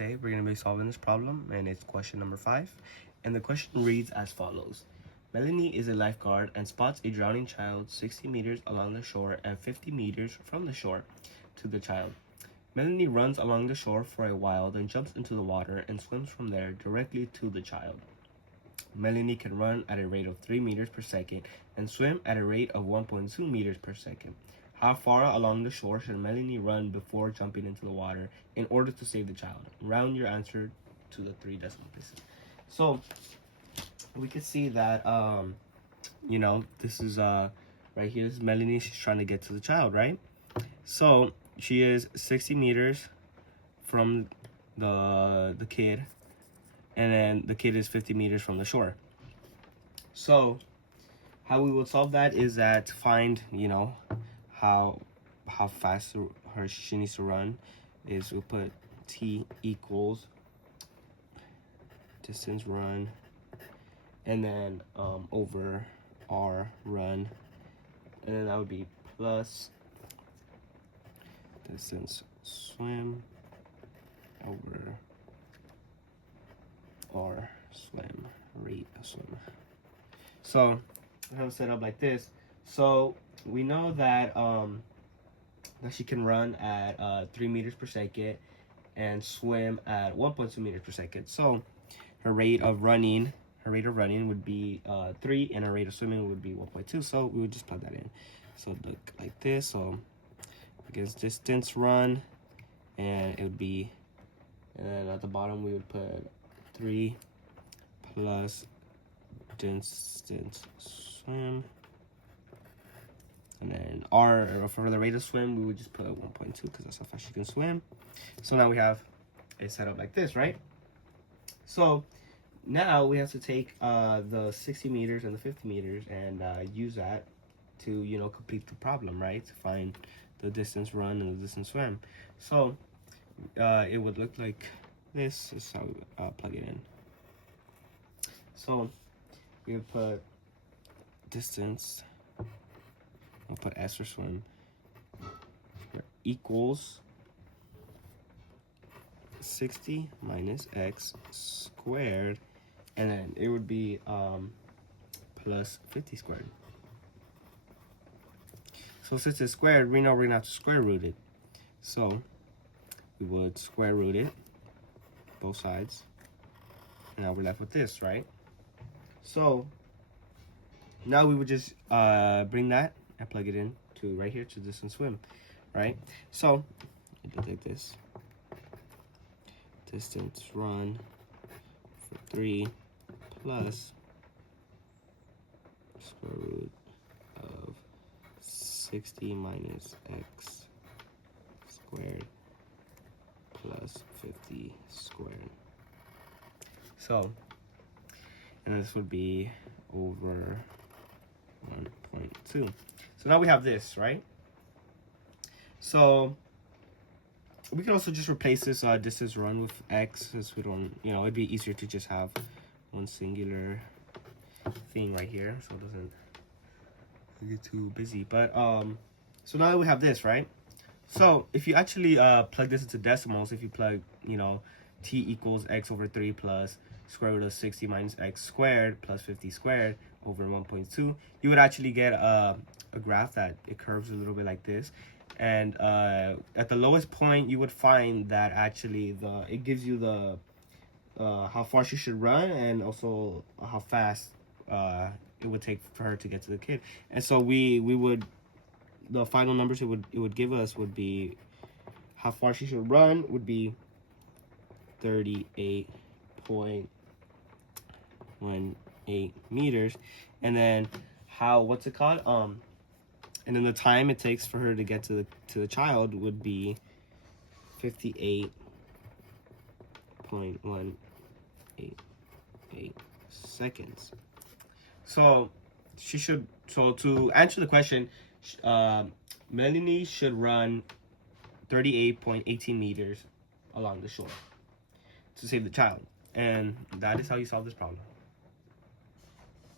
today we're going to be solving this problem, and it's question number 5. And the question reads as follows. Melanie is a lifeguard and spots a drowning child 60 meters along the shore and 50 meters from the shore to the child. Melanie runs along the shore for a while, then jumps into the water and swims from there directly to the child. Melanie can run at a rate of 3 meters per second and swim at a rate of 1.2 meters per second. How far along the shore should Melanie run before jumping into the water in order to save the child? Round your answer to the 3 decimal places. So we could see that this is right here is Melanie. She's trying to get to the child, right? So she is 60 meters from the kid, and then the kid is 50 meters from the shore. So how we would solve that is that to find how fast she needs to run is we'll put T equals distance run, and then over R run, and then that would be plus distance swim over R swim rate of swim. So I have it set up like this. So we know that that she can run at 3 meters per second and swim at 1.2 meters per second. So her rate of running would be 3, and her rate of swimming would be 1.2. So we would just plug that in. So look like this. So against distance run, and it would be, and then at the bottom we would put 3 plus distance swim, and then R, for the rate of swim, we would just put 1.2 because that's how fast she can swim. So now we have it set up like this, right? So now we have to take the 60 meters and the 50 meters and use that to complete the problem, right? To find the distance run and the distance swim. So it would look like this. Is how we plug it in. So we would put distance, we'll put S for swim, equals 60 minus x squared, and then it would be plus 50 squared. So since it's squared, we know we're gonna have to square root it. So we would square root it, both sides, and now we're left with this, right? So now we would just bring that and plug it in to right here to distance swim, right? So it did like this. Distance run for 3 plus square root of 60 minus x squared plus 50 squared. So, and this would be over 1.2. So now we have this, right? So we can also just replace this distance run with x, since we don't, it'd be easier to just have one singular thing right here, so it doesn't get too busy. But so now we have this, right? So if you actually plug this into decimals, if you plug t equals x over 3 plus square root of 60 minus x squared plus 50 squared over 1.2, you would actually get a graph that it curves a little bit like this. And at the lowest point, you would find that actually it gives you the how far she should run, and also how fast it would take for her to get to the kid. And so we would, the final numbers it would give us would be how far she should run would be 38.18 meters, and then and then the time it takes for her to get to the child would be 58.188 seconds. So to answer the question, Melanie should run 38.18 meters along the shore to save the child. And that is how you solve this problem.